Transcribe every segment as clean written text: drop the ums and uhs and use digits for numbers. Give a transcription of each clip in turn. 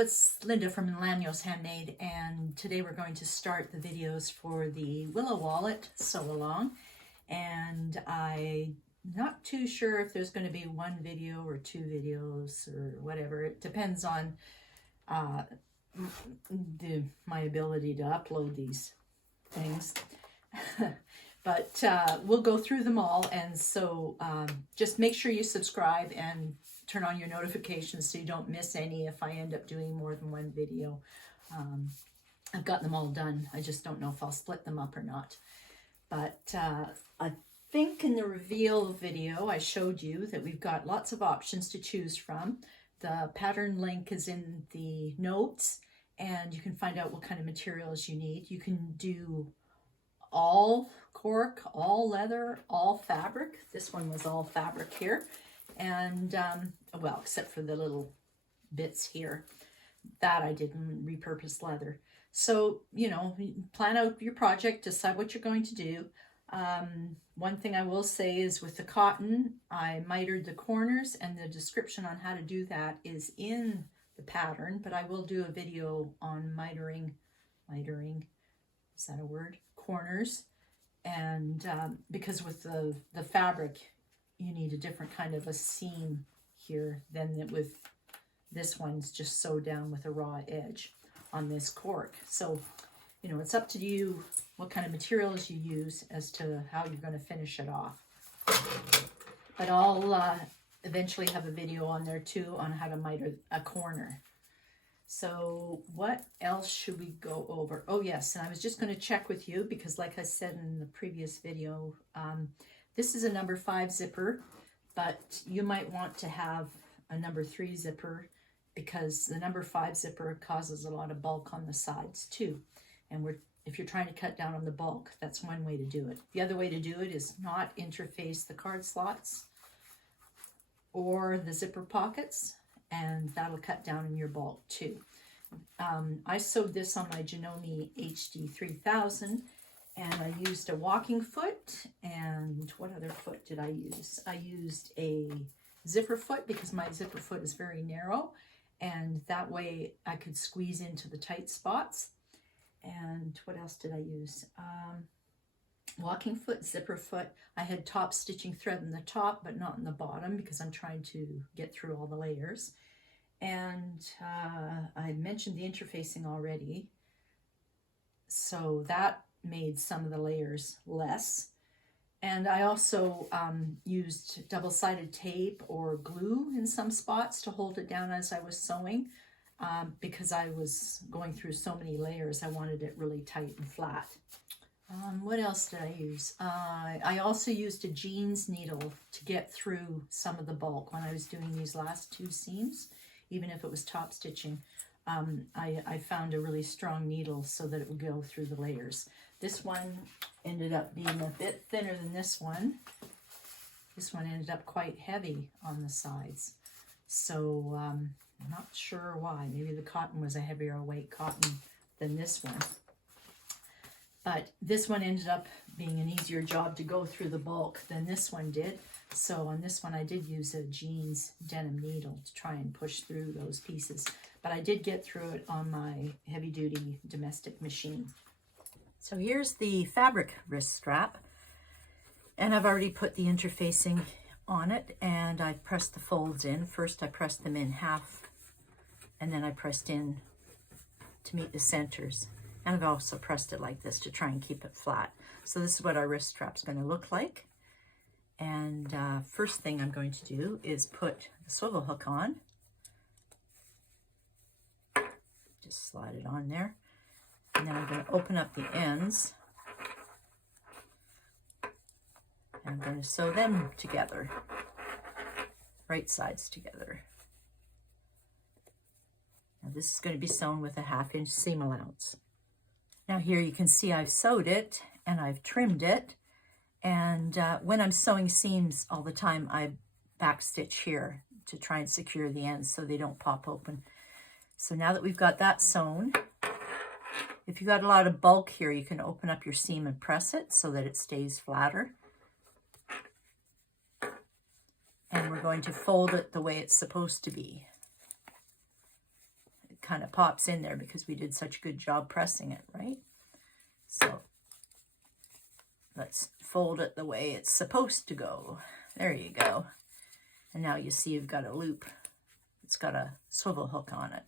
it's Linda from Lányos Handmade, and today we're going to start the videos for the Willow Wallet sew along. And I'm not too sure if there's going to be one video or two videos or whatever. It depends on my ability to upload these things. But we'll go through them all, and so just make sure you subscribe and turn on your notifications so you don't miss any if I end up doing more than one video. I've got them all done. I just don't know if I'll split them up or not. But I think in the reveal video I showed you that we've got lots of options to choose from. The pattern link is in the notes, and you can find out what kind of materials you need. You can do all cork, all leather, all fabric. This one was all fabric here. And, well, except for the little bits here. That I didn't repurpose leather. So, you know, plan out your project, decide what you're going to do. One thing I will say is with the cotton, I mitered the corners, and the description on how to do that is in the pattern, but I will do a video on mitering, is that a word? Corners. And because with the fabric, you need a different kind of a seam here than with this one's just sewed down with a raw edge on this cork. So, you know, it's up to you what kind of materials you use as to how you're going to finish it off. But I'll eventually have a video on there too on how to miter a corner. So what else should we go over? Oh yes, and I was just going to check with you because like I said in the previous video, this is a number 5 zipper, but you might want to have a number 3 zipper because the number 5 zipper causes a lot of bulk on the sides too. And if you're trying to cut down on the bulk, that's one way to do it. The other way to do it is not interface the card slots or the zipper pockets, and that'll cut down in your bulk too. I sewed this on my Janome HD 3000, and I used a walking foot, and what other foot did I use? I used a zipper foot because my zipper foot is very narrow, and that way I could squeeze into the tight spots. And what else did I use? Walking foot, zipper foot. I had top stitching thread in the top, but not in the bottom because I'm trying to get through all the layers. And I mentioned the interfacing already. So that made some of the layers less. And I also used double-sided tape or glue in some spots to hold it down as I was sewing because I was going through so many layers. I wanted it really tight and flat. What else did I use? I also used a jeans needle to get through some of the bulk when I was doing these last 2 seams, even if it was top stitching. I found a really strong needle so that it would go through the layers. This one ended up being a bit thinner than this one. This one ended up quite heavy on the sides. So I'm not sure why. Maybe the cotton was a heavier weight cotton than this one. But this one ended up being an easier job to go through the bulk than this one did. So on this one I did use a jeans denim needle to try and push through those pieces. But I did get through it on my heavy-duty domestic machine. So here's the fabric wrist strap. And I've already put the interfacing on it, and I pressed the folds in. First I pressed them in half, and then I pressed in to meet the centers. And I've also pressed it like this to try and keep it flat. So this is what our wrist strap's going to look like. And first thing I'm going to do is put the swivel hook on. Just slide it on there. And then I'm going to open up the ends. And I'm going to sew them together. Right sides together. Now this is going to be sewn with a 1/2 inch seam allowance. Now here you can see I've sewed it and I've trimmed it. And when I'm sewing seams all the time, I backstitch here to try and secure the ends so they don't pop open. So now that we've got that sewn, if you've got a lot of bulk here, you can open up your seam and press it so that it stays flatter. And we're going to fold it the way it's supposed to be. kind of pops in there because we did such a good job pressing it, right? So let's fold it the way it's supposed to go. There you go. And now you see you've got a loop. It's got a swivel hook on it.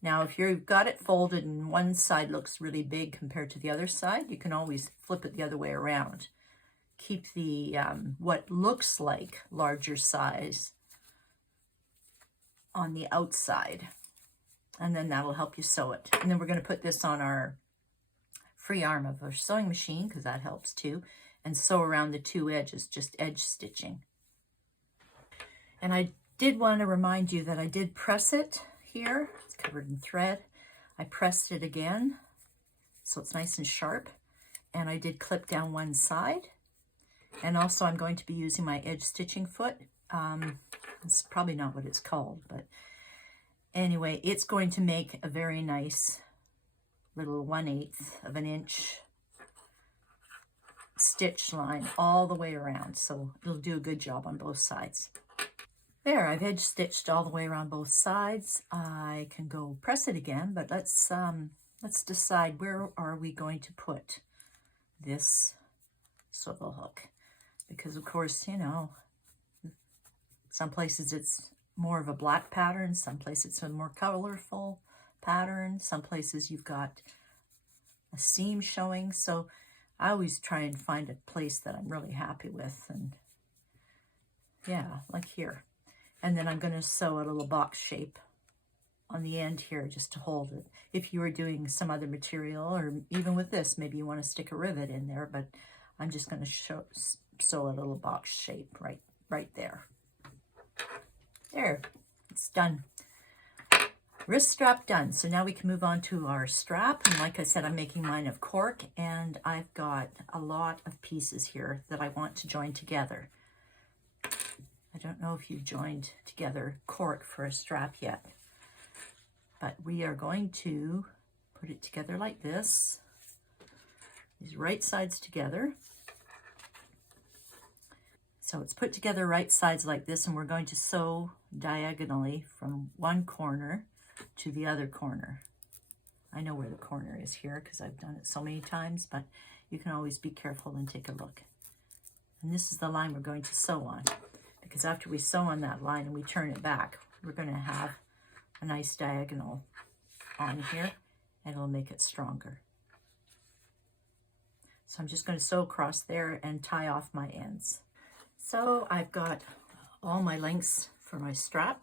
Now, if you've got it folded and one side looks really big compared to the other side, you can always flip it the other way around. Keep the what looks like larger size on the outside, and then that'll help you sew it. And then we're going to put this on our free arm of our sewing machine, because that helps too, and sew around the two edges, just edge stitching. And I did want to remind you that I did press it here. It's covered in thread. I pressed it again so it's nice and sharp, and I did clip down one side. And also I'm going to be using my edge stitching foot. It's probably not what it's called, but anyway, it's going to make a very nice little 1/8 of an inch stitch line all the way around. So it'll do a good job on both sides. There, I've edge stitched all the way around both sides. I can go press it again, but let's decide where are we going to put this swivel hook. Because of course, you know, some places it's more of a black pattern, some places it's a more colorful pattern, some places you've got a seam showing. So I always try and find a place that I'm really happy with, and yeah, like here. And then I'm going to sew a little box shape on the end here just to hold it. If you were doing some other material, or even with this, maybe you want to stick a rivet in there, but I'm just going to sew a little box shape right there. There, it's done. Wrist strap done. So now we can move on to our strap. And like I said, I'm making mine of cork, and I've got a lot of pieces here that I want to join together. I don't know if you've joined together cork for a strap yet, but we are going to put it together like this. These right sides together. So it's put together right sides like this, and we're going to sew diagonally from one corner to the other corner. I know where the corner is here because I've done it so many times, but you can always be careful and take a look. And this is the line we're going to sew on, because after we sew on that line and we turn it back, we're going to have a nice diagonal on here, and it'll make it stronger. So I'm just going to sew across there and tie off my ends. So I've got all my lengths for my strap.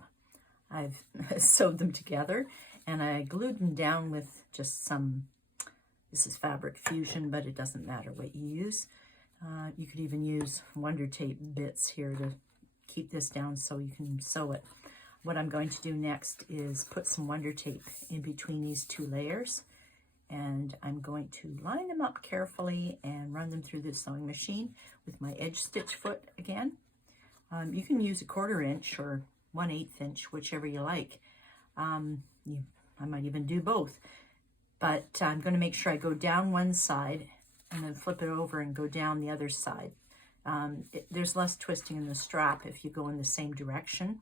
I've sewed them together, and I glued them down with just some, this is fabric fusion, but it doesn't matter what you use. You could even use Wonder Tape bits here to keep this down so you can sew it. What I'm going to do next is put some Wonder Tape in between these two layers, and I'm going to line them up carefully and run them through the sewing machine with my edge stitch foot again. You can use a 1/4 inch or 1/8 inch, whichever you like. I might even do both, but I'm going to make sure I go down one side and then flip it over and go down the other side. There's less twisting in the strap if you go in the same direction.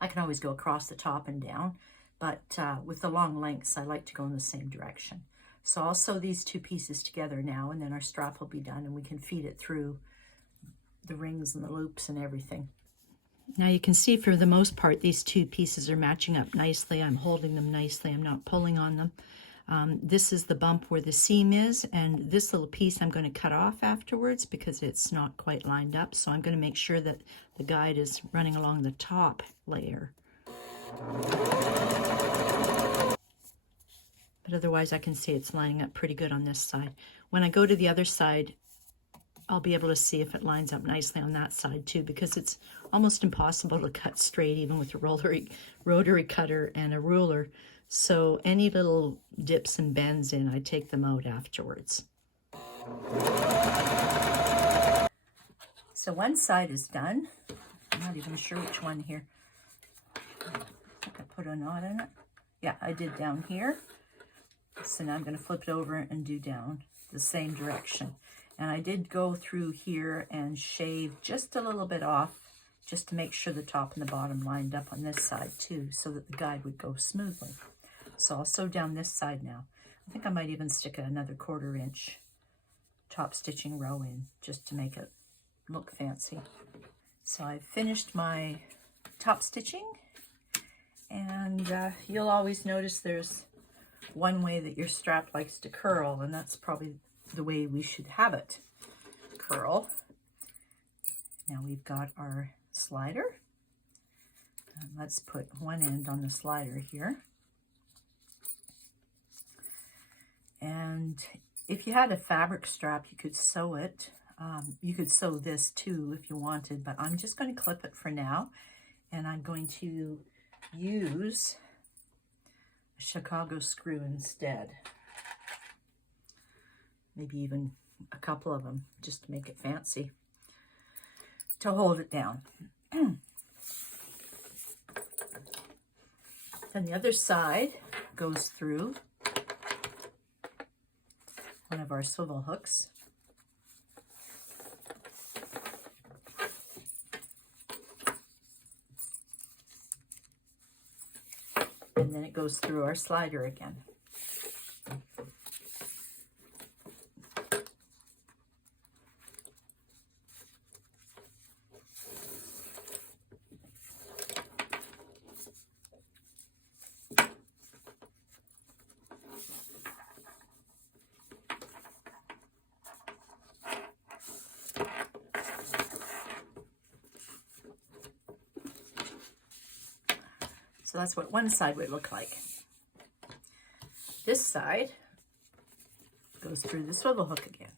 I can always go across the top and down, but with the long lengths, I like to go in the same direction. So I'll sew these two pieces together now, and then our strap will be done, and we can feed it through the rings and the loops and everything. Now you can see for the most part, these two pieces are matching up nicely. I'm holding them nicely. I'm not pulling on them. This is the bump where the seam is, and this little piece I'm going to cut off afterwards because it's not quite lined up. So I'm going to make sure that the guide is running along the top layer. But otherwise I can see it's lining up pretty good on this side. When I go to the other side, I'll be able to see if it lines up nicely on that side too, because it's almost impossible to cut straight even with a rotary cutter and a ruler. So any little dips and bends in, I take them out afterwards. So one side is done. I'm not even sure which one here. I think I put a knot in it. Yeah, I did down here. So now I'm going to flip it over and do down the same direction. And I did go through here and shave just a little bit off just to make sure the top and the bottom lined up on this side too, so that the guide would go smoothly. So I'll sew down this side now. I think I might even stick another 1/4 inch top stitching row in just to make it look fancy. So I've finished my top stitching, and you'll always notice there's one way that your strap likes to curl, and that's probably the way we should have it curl. Now we've got our slider. And let's put one end on the slider here. And if you had a fabric strap, you could sew it. You could sew this too if you wanted, but I'm just going to clip it for now. And I'm going to use a Chicago screw instead. Maybe even a couple of them just to make it fancy, to hold it down. Then the other side goes through one of our swivel hooks. And then it goes through our slider again. So that's what one side would look like. This side goes through the swivel hook again.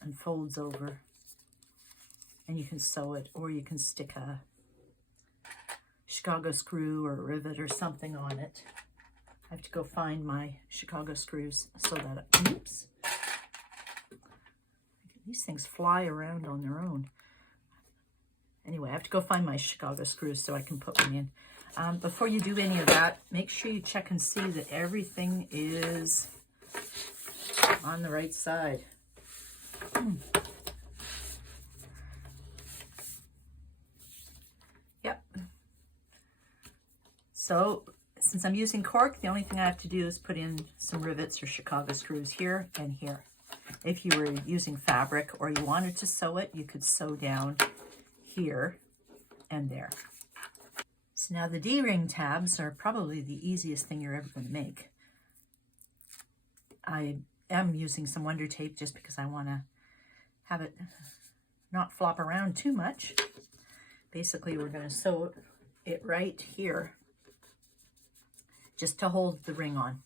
And folds over. And you can sew it, or you can stick a Chicago screw or a rivet or something on it. I have to go find my Chicago screws so that, oops. These things fly around on their own. Anyway, I have to go find my Chicago screws so I can put one in. Before you do any of that, make sure you check and see that everything is on the right side. Yep. So, since I'm using cork, the only thing I have to do is put in some rivets or Chicago screws here and here. If you were using fabric or you wanted to sew it, you could sew down here and there. So now the D-ring tabs are probably the easiest thing you're ever going to make. I am using some Wonder Tape just because I want to have it not flop around too much. Basically, we're going to sew it right here just to hold the ring on.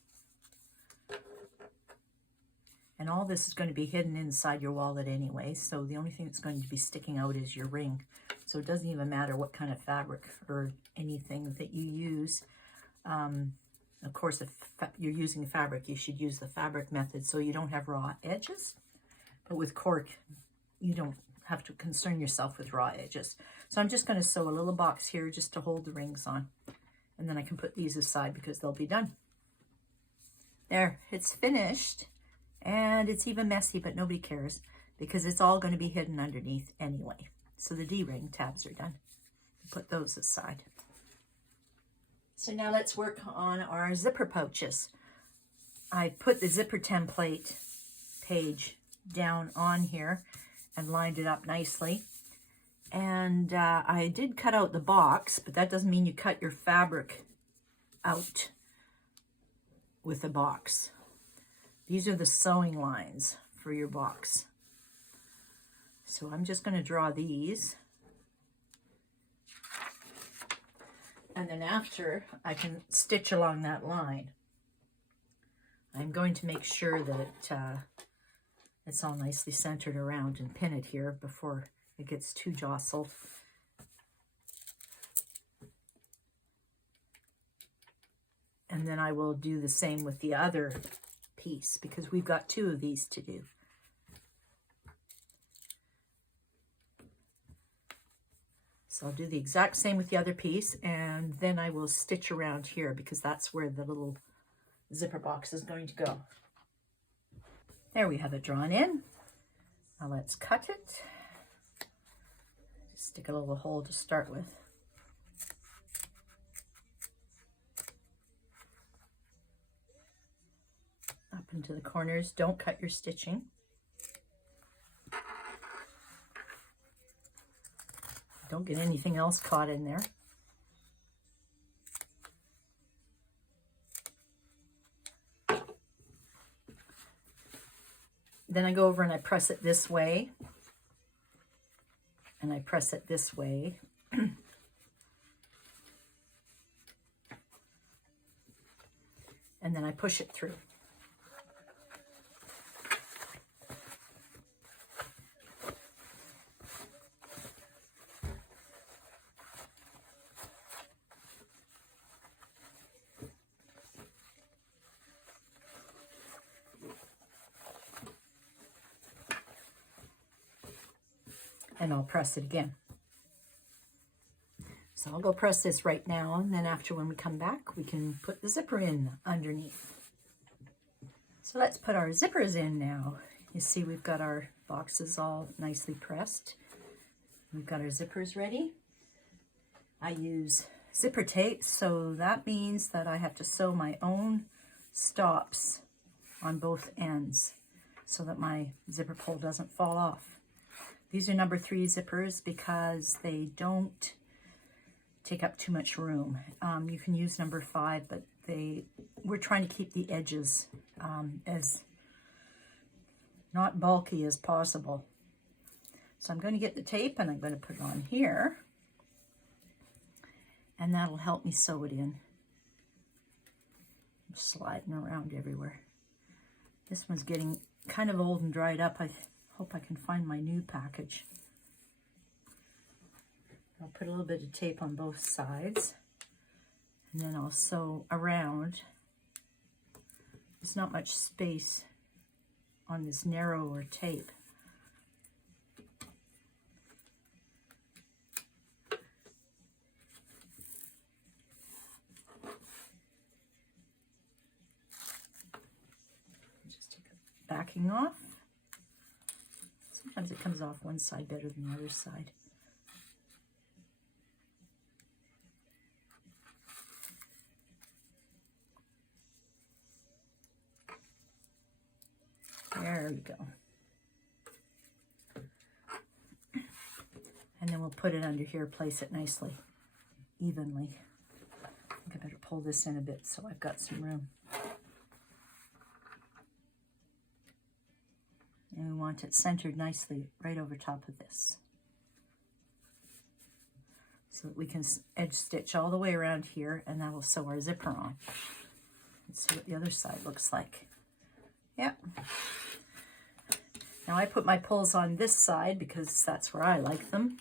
And all this is going to be hidden inside your wallet anyway, so the only thing that's going to be sticking out is your ring. So it doesn't even matter what kind of fabric or anything that you use. Of course, if you're using fabric, you should use the fabric method so you don't have raw edges. But with cork, you don't have to concern yourself with raw edges. So I'm just going to sew a little box here just to hold the rings on. And then I can put these aside because they'll be done. There, it's finished. And it's even messy, but nobody cares because it's all going to be hidden underneath anyway. So the D-ring tabs are done. Put those aside. So now let's work on our zipper pouches. I put the zipper template page down on here and lined it up nicely. And I did cut out the box, but that doesn't mean you cut your fabric out with the box. These are the sewing lines for your box. So I'm just going to draw these. And then after, I can stitch along that line. I'm going to make sure that it's all nicely centered around and pin it here before it gets too jostled. And then I will do the same with the other piece because we've got two of these to do. So I'll do the exact same with the other piece, and then I will stitch around here because that's where the little zipper box is going to go. There we have it drawn in. Now let's cut it. Just stick a little hole to start with. Up into the corners. Don't cut your stitching. Don't get anything else caught in there. Then I go over and I press it this way. And I press it this way. And then I push it through. And I'll press it again. So I'll go press this right now, and then after, when we come back, we can put the zipper in underneath. So let's put our zippers in now. You see we've got our boxes all nicely pressed. We've got our zippers ready. I use zipper tape, so that means that I have to sew my own stops on both ends so that my zipper pull doesn't fall off. These are number 3 zippers because they don't take up too much room. You can use number 5, but we're trying to keep the edges as not bulky as possible. So I'm going to get the tape and I'm going to put it on here, and that'll help me sew it in. I'm sliding around everywhere. This one's getting kind of old and dried up. I hope I can find my new package. I'll put a little bit of tape on both sides, and then I'll sew around. There's not much space on this narrower tape. Just take a backing off. Sometimes it comes off one side better than the other side. There we go. And then we'll put it under here, place it nicely, evenly. I think I better pull this in a bit so I've got some room. And we want it centered nicely right over top of this, so that we can edge stitch all the way around here, and that will sew our zipper on. Let's see what the other side looks like. Yep. Now I put my pulls on this side because that's where I like them.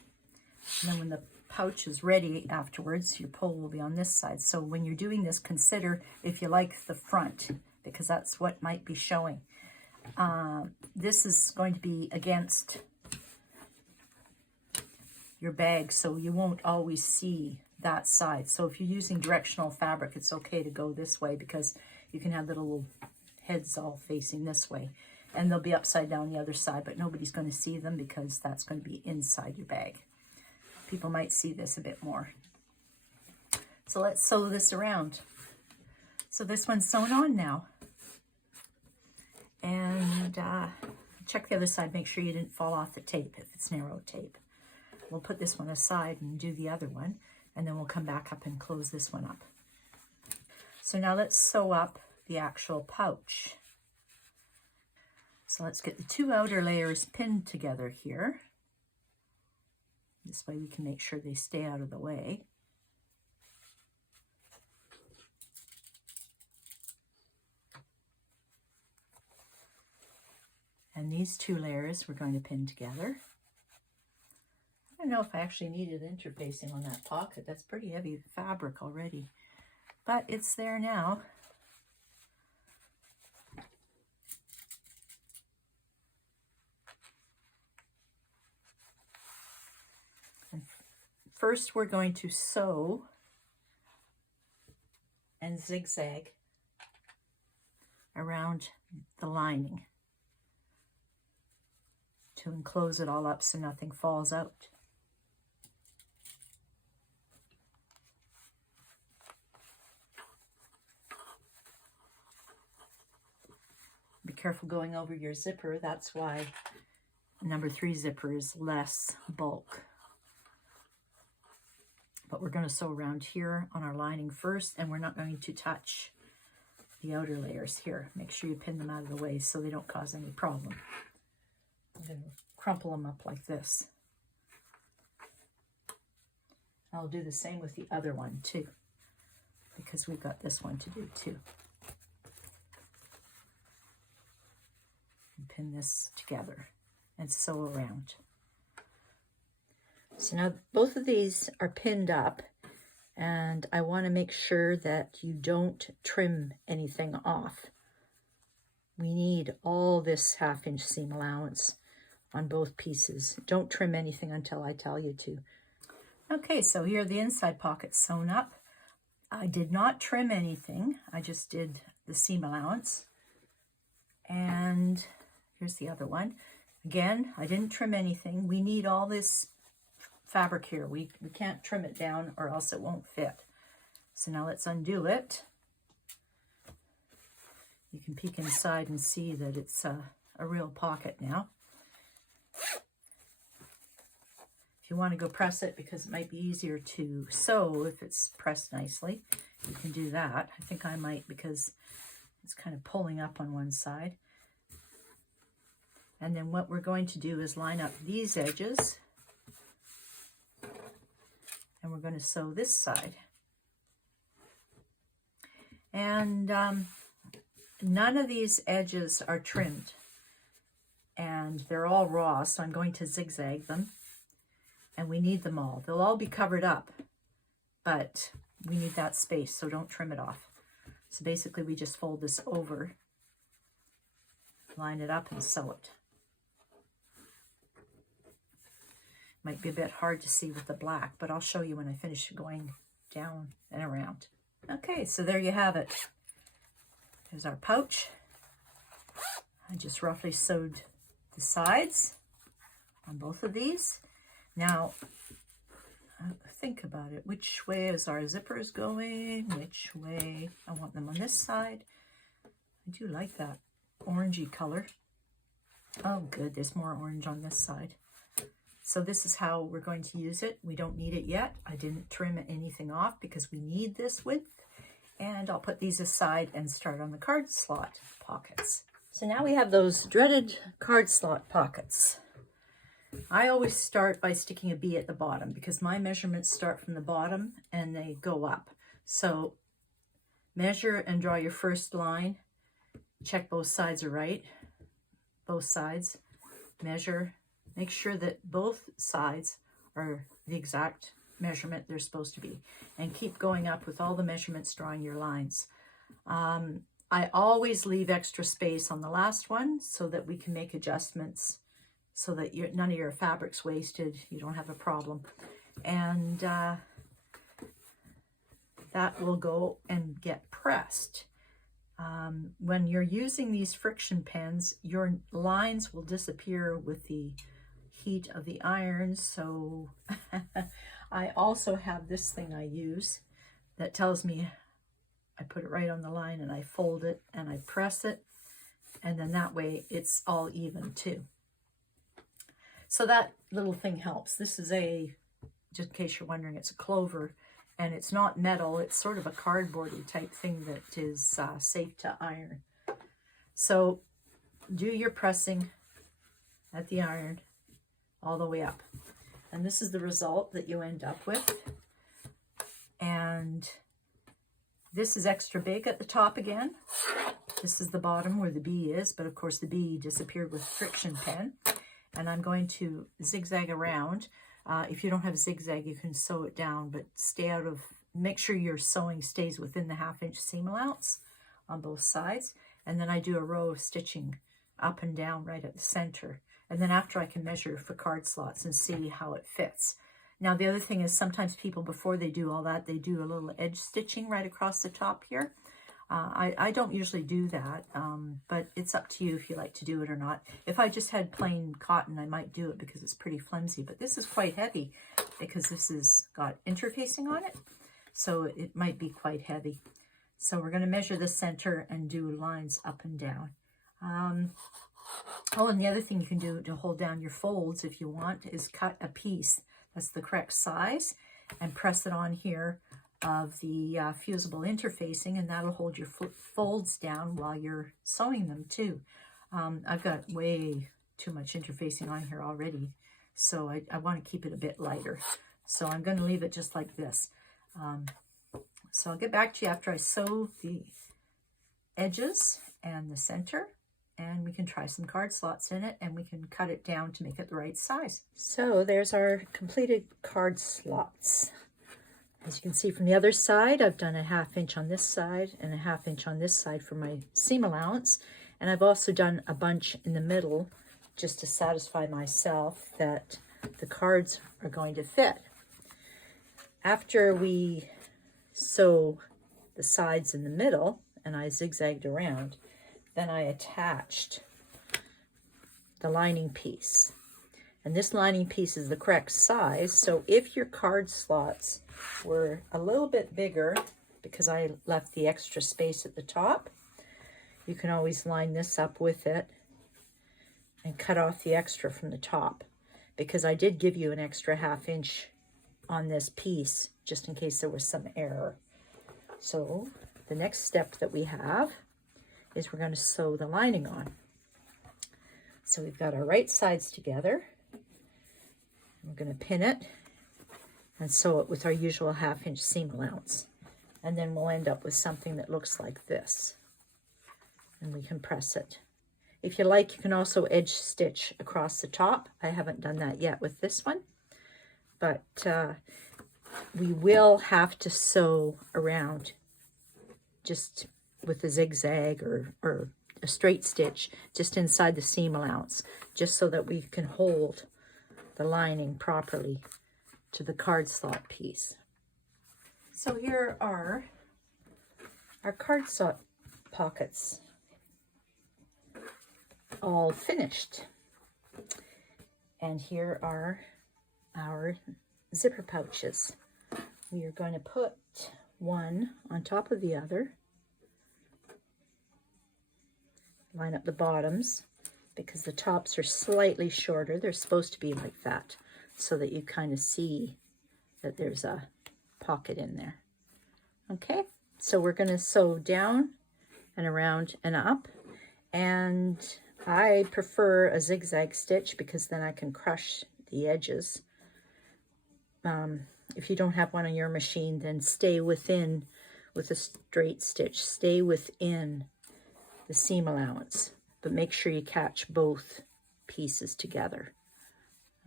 And then when the pouch is ready afterwards, your pull will be on this side. So when you're doing this, consider if you like the front, because that's what might be showing. This is going to be against your bag, so you won't always see that side. So if you're using directional fabric, it's okay to go this way because you can have little heads all facing this way, and they'll be upside down the other side, but nobody's going to see them because that's going to be inside your bag. People might see this a bit more. So let's sew this around. So this one's sewn on now. And check the other side, make sure you didn't fall off the tape if it's narrow tape. We'll put this one aside and do the other one, and then we'll come back up and close this one up. So now let's sew up the actual pouch. So let's get the 2 outer layers pinned together here. This way we can make sure they stay out of the way. And these 2 layers we're going to pin together. I don't know if I actually needed interfacing on that pocket. That's pretty heavy fabric already, but it's there now. And first we're going to sew and zigzag around the lining to enclose it all up so nothing falls out. Be careful going over your zipper. That's why number 3 zipper is less bulk. But we're going to sew around here on our lining first, and we're not going to touch the outer layers here. Make sure you pin them out of the way so they don't cause any problem. I'm going to crumple them up like this. I'll do the same with the other one too, because we've got this one to do too. And pin this together and sew around. So now both of these are pinned up, and I want to make sure that you don't trim anything off. We need all this 1/2 inch seam allowance on both pieces. Don't trim anything until I tell you to. Okay, so here are the inside pockets sewn up. I did not trim anything. I just did the seam allowance. And here's the other one. Again, I didn't trim anything. We need all this fabric here. We can't trim it down or else it won't fit. So now let's undo it. You can peek inside and see that it's a real pocket now. If you want to go press it, because it might be easier to sew if it's pressed nicely, you can do that. I think I might, because it's kind of pulling up on one side. And then what we're going to do is line up these edges, and we're going to sew this side. And none of these edges are trimmed, and they're all raw, so I'm going to zigzag them, and we need them all. They'll all be covered up, but we need that space, so don't trim it off. So basically we just fold this over, line it up, and sew it. Might be a bit hard to see with the black, but I'll show you when I finish going down and around. Okay, so there you have it. There's our pouch. I just roughly sewed the sides on both of these. Now, think about it. Which way is our zippers going? Which way? I want them on this side. I do like that orangey color. Oh, good. There's more orange on this side. So this is how we're going to use it. We don't need it yet. I didn't trim anything off because we need this width. And I'll put these aside and start on the card slot pockets. So now we have those dreaded card slot pockets. I always start by sticking a B at the bottom because my measurements start from the bottom and they go up. So measure and draw your first line. Check both sides are right. Both sides. Measure. Make sure that both sides are the exact measurement they're supposed to be. And keep going up with all the measurements, drawing your lines. I always leave extra space on the last one so that we can make adjustments so that none of your fabric's wasted. You don't have a problem. And that will go and get pressed. When you're using these friction pens, your lines will disappear with the heat of the iron. So I also have this thing I use that tells me I put it right on the line and I fold it and I press it, and then that way it's all even too. So that little thing helps. This is just in case you're wondering, it's a clover, and it's not metal. It's sort of a cardboardy type thing that is safe to iron. So do your pressing at the iron all the way up. And this is the result that you end up with. And this is extra big at the top again. This is the bottom where the B is, but of course the B disappeared with friction pen. And I'm going to zigzag around. If you don't have zigzag, you can sew it down, but make sure your sewing stays within the 1/2 inch seam allowance on both sides. And then I do a row of stitching up and down right at the center. And then after I can measure for card slots and see how it fits. Now the other thing is sometimes people, before they do all that, they do a little edge stitching right across the top here. I don't usually do that, but it's up to you if you like to do it or not. If I just had plain cotton, I might do it because it's pretty flimsy, but this is quite heavy because this has got interfacing on it, so it might be quite heavy. So we're going to measure the center and do lines up and down. Oh, and the other thing you can do to hold down your folds if you want is cut a piece that's the correct size and press it on here of the fusible interfacing, and that'll hold your folds down while you're sewing them too. I've got way too much interfacing on here already, so I want to keep it a bit lighter. So I'm going to leave it just like this. So I'll get back to you after I sew the edges and the center, and we can try some card slots in it, and we can cut it down to make it the right size. So there's our completed card slots. As you can see from the other side, I've done a 1/2 inch on this side and a 1/2 inch on this side for my seam allowance. And I've also done a bunch in the middle just to satisfy myself that the cards are going to fit. After we sew the sides in the middle and I zigzagged around, then I attached the lining piece. And this lining piece is the correct size, so if your card slots were a little bit bigger, because I left the extra space at the top, you can always line this up with it and cut off the extra from the top, because I did give you an extra 1/2 inch on this piece, just in case there was some error. So the next step that we have is we're going to sew the lining on. So we've got our right sides together. We're going to pin it and sew it with our usual 1/2 inch seam allowance. And then we'll end up with something that looks like this. And we can press it. If you like, you can also edge stitch across the top. I haven't done that yet with this one. But we will have to sew around just with a zigzag or a straight stitch just inside the seam allowance, just so that we can hold the lining properly to the card slot piece. So here are our card slot pockets all finished. And here are our zipper pouches. We are going to put one on top of the other, line up the bottoms, because the tops are slightly shorter. They're supposed to be like that, so that you kind of see that there's a pocket in there. Okay, so we're going to sew down and around and up, and I prefer a zigzag stitch because then I can crush the edges. If you don't have one on your machine, then stay within, with a straight stitch, stay within the seam allowance, but make sure you catch both pieces together.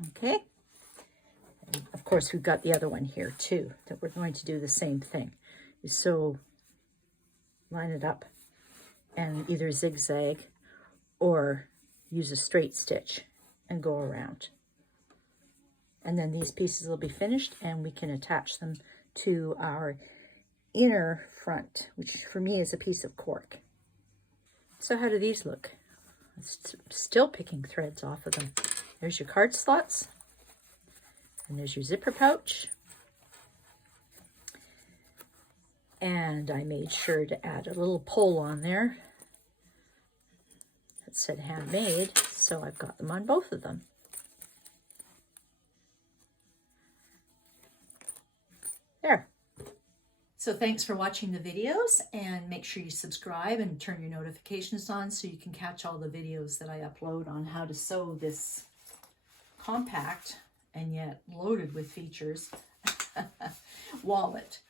Okay, and of course we've got the other one here too that we're going to do the same thing. You sew, line it up, and either zigzag or use a straight stitch and go around. And then these pieces will be finished, and we can attach them to our inner front, which for me is a piece of cork. So how do these look? Still picking threads off of them. There's your card slots, and there's your zipper pouch. And I made sure to add a little pole on there that said handmade, so I've got them on both of them. There. So thanks for watching the videos, and make sure you subscribe and turn your notifications on so you can catch all the videos that I upload on how to sew this compact and yet loaded with features wallet.